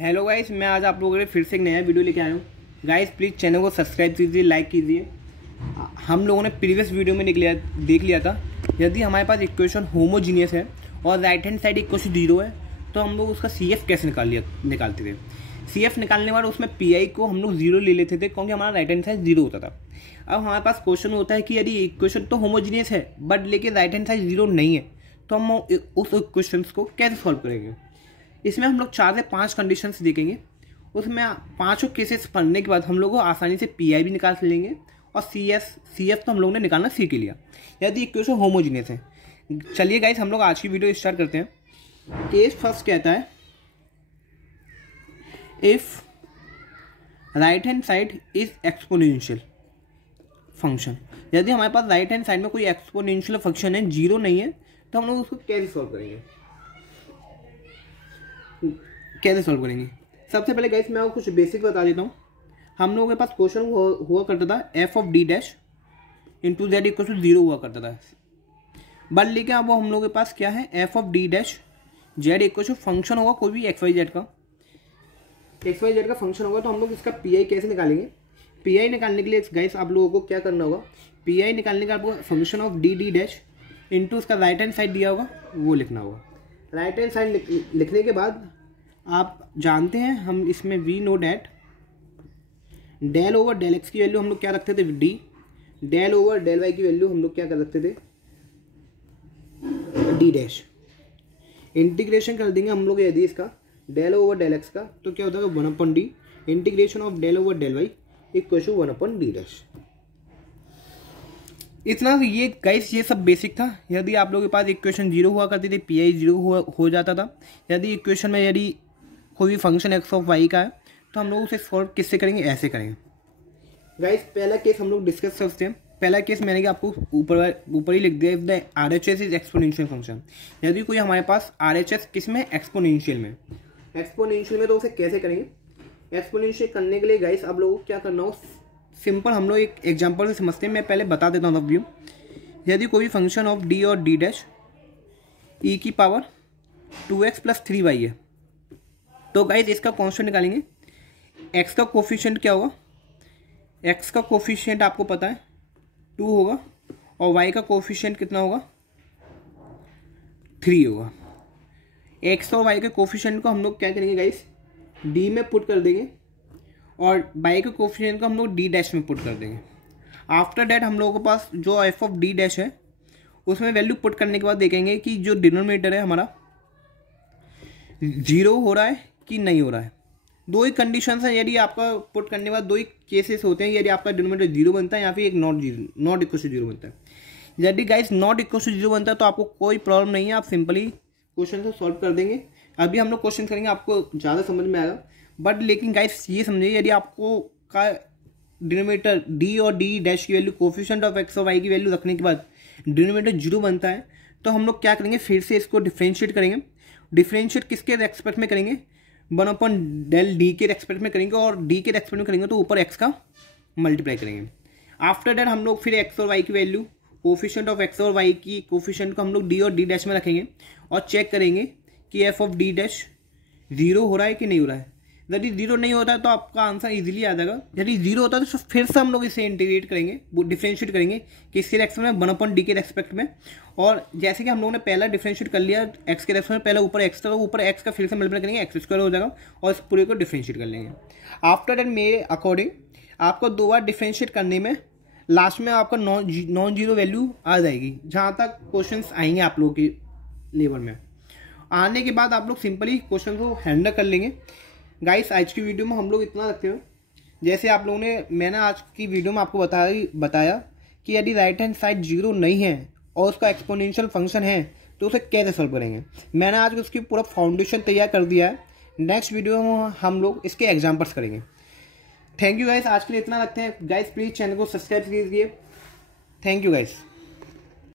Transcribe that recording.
Hello guys, मैं आज आप लोगों के लिए फिर से एक नया वीडियो लेके आया हूँ। गाइस प्लीज़ चैनल को सब्सक्राइब कीजिए, लाइक कीजिए। हम लोगों ने प्रीवियस वीडियो में देख लिया था, यदि हमारे पास इक्वेशन होमोजीनियस है और राइट हैंड साइड इक्वेशन 0 है तो हम लोग उसका CF कैसे निकालते थे। CF निकालने वाले उसमें PI को हम लोग 0 ले लेते थे क्योंकि हमारा राइट हैंड साइड 0 होता था। अब हमारे पास क्वेश्चन होता है कि यदि इक्वेशन तो होमोजीनियस है बट लेकिन राइट हैंड साइड 0 नहीं है तो हम उस इक्वेशन को कैसे सॉल्व करेंगे। इसमें हम लोग 4 से 5 कंडीशंस देखेंगे। उसमें 5 केसेस पढ़ने के बाद हम लोग को आसानी से PI भी निकाल लेंगे और CF तो हम लोग ने निकालना सीख लिया यदि इक्वेशन होमोजीनियस है। चलिए गाइस हम लोग आज की वीडियो स्टार्ट करते हैं। केस फर्स्ट कहता है if right hand side is exponential function. यदि हमारे पास राइट हैंड साइड में कोई एक्सपोनेंशियल फंक्शन है, 0 नहीं है, तो हम लोग उसको कैसे सॉल्व करेंगे। सबसे पहले गाइस मैं आपको कुछ बेसिक बता देता हूँ। हम लोगों के पास क्वेश्चन हुआ करता था f of d dash into Z equal to 0 हुआ करता था, बट लेकिन अब हम लोगों के पास क्या है, f of d dash Z equal to function होगा कोई भी x y z का फंक्शन होगा। तो हम लोग इसका PI कैसे निकालेंगे। PI निकालने के लिए गाइस आप लोगों को क्या करना होगा, PI निकालने का आपको function of d dash into उसका राइट हैंड साइड दिया होगा वो लिखना होगा। राइट हैंड साइड लिखने के बाद आप जानते हैं हम इसमें we know that del over del X की वैल्यू हम लोग क्या रखते थे d, del over del Y की वैल्यू हम लोग क्या कर रखते थे d डैश। इंटीग्रेशन कर देंगे हम लोग यदि इसका डेल ओवर डेल एक्स का तो क्या होता है 1/d integration of del over del Y equal to 1/d dash. इतना ये गाइस ये सब बेसिक था। यदि आप लोगों के पास इक्वेशन 0 हुआ करती थी PI 0 हो जाता था। यदि इक्वेशन में यदि कोई भी फंक्शन x ऑफ y का है तो हम लोग उसे सॉल्व किससे करेंगे, ऐसे करेंगे। गाइस पहला केस हम लोग डिस्कस करते हैं। पहला केस मैंने आपको ऊपर ही लिख दिया, if the RHS is exponential function. यदि कोई हमारे पास RHS किस में, एक्सपोनेंशियल में तो उसे कैसे करेंगे। एक्सपोनेंशियल करने के लिए गाइस आप लोगों को क्या करना हो, सिंपल हम लोग एक एग्जांपल से समझते हैं। मैं पहले बता देता हूँ व्यू। यदि कोई फंक्शन ऑफ d और d डैश e की पावर 2x प्लस 3y है तो गाइस इसका कॉन्स्टेंट निकालेंगे। x का कोफिशिएंट क्या होगा, x का कोफिशिएंट आपको पता है 2 होगा और y का कोफिशिएंट कितना होगा 3 होगा। x और y के कोफिशिएंट को हम लोग क्या करेंगे गाइस, d में पुट कर देंगे और y के कोफिशिएंट को हम लोग d डैश में पुट कर देंगे। आफ्टर डैट हम लोगों के पास जो f ऑफ d डैश है उसमें वैल्यू पुट करने के बाद देखेंगे कि जो डिनोमिनेटर है हमारा 0 हो रहा है कि नहीं हो रहा है। दो ही कंडीशंस हैं, यदि आपका पुट करने के बाद दो ही केसेस होते हैं, यदि आपका डिनोमिनेटर 0 बनता है या फिर एक नॉट इक्वल टू 0 बनता है। यदि गाइस नॉट इक्वल टू 0 बनता है तो आपको कोई प्रॉब्लम नहीं है, आप सिंपली क्वेश्चन को सॉल्व कर देंगे। अभी हम लोग क्वेश्चन करेंगे, आपको ज़्यादा समझ में आएगा। बट लेकिन गाइस ये समझिए, यदि आपको का डिनोमिनेटर d और d डैश की वैल्यु कोफिशिएंट ऑफ x और y की वैल्यू रखने के बाद डिनोमिनेटर 0 बनता है तो हम लोग क्या करेंगे, फिर से इसको डिफ्रेंशिएट करेंगे। डिफ्रेंशिएट किसके रेस्पेक्ट में करेंगे, 1/del के रेस्पेक्ट में करेंगे और d के रेस्पेक्ट में करेंगे तो ऊपर x का मल्टीप्लाई करेंगे। आफ्टर दैट हम लोग फिर x और y की वैल्यू कोफिशिएंट ऑफ x और y की कोफिशिएंट को हम लोग d और d डैश में रखेंगे और चेक करेंगे कि f ऑफ d डैश 0 हो रहा है कि नहीं हो रहा है। यदि 0 नहीं होता है तो आपका आंसर इजीली आ जाएगा। यदि 0 होता है तो फिर से हम लोग इसे इंटीग्रेट करेंगे, डिफरेंशिएट करेंगे किसके रेस्पेक्ट में, 1/d के रेस्पेक्ट में। और जैसे कि हम लोगों ने पहला डिफरेंशिएट कर लिया x के रेस्पेक्ट में, पहले ऊपर x था तो ऊपर x का फिर से मल्टीप्लाई करेंगे, x² हो जाएगा और इस पूरे को डिफरेंशिएट कर लेंगे। आफ्टर दैट मेरे अकॉर्डिंग आपको 2 बार डिफरेंशिएट करने में लास्ट में आपका नॉन जीरो वैल्यू आ जाएगी। जहाँ तक क्वेश्चन आएंगे आप लोगों के लेवल में आने के बाद आप लोग सिंपली क्वेश्चन को हैंडल कर लेंगे। गाइस आज की वीडियो में हम लोग इतना रखते हैं, जैसे आप लोगों ने, मैंने आज की वीडियो में आपको बताया कि यदि राइट हैंड साइड 0 नहीं है और उसका एक्सपोनेंशियल फंक्शन है तो उसे कैसे सॉल्व करेंगे। मैंने आज उसकी पूरा फाउंडेशन तैयार कर दिया है। नेक्स्ट वीडियो में हम लोग इसके एग्जाम्पल्स करेंगे। थैंक यू गाइस, आज के लिए इतना रखते हैं। गाइस प्लीज़ चैनल को सब्सक्राइब कीजिए। Thank you guys.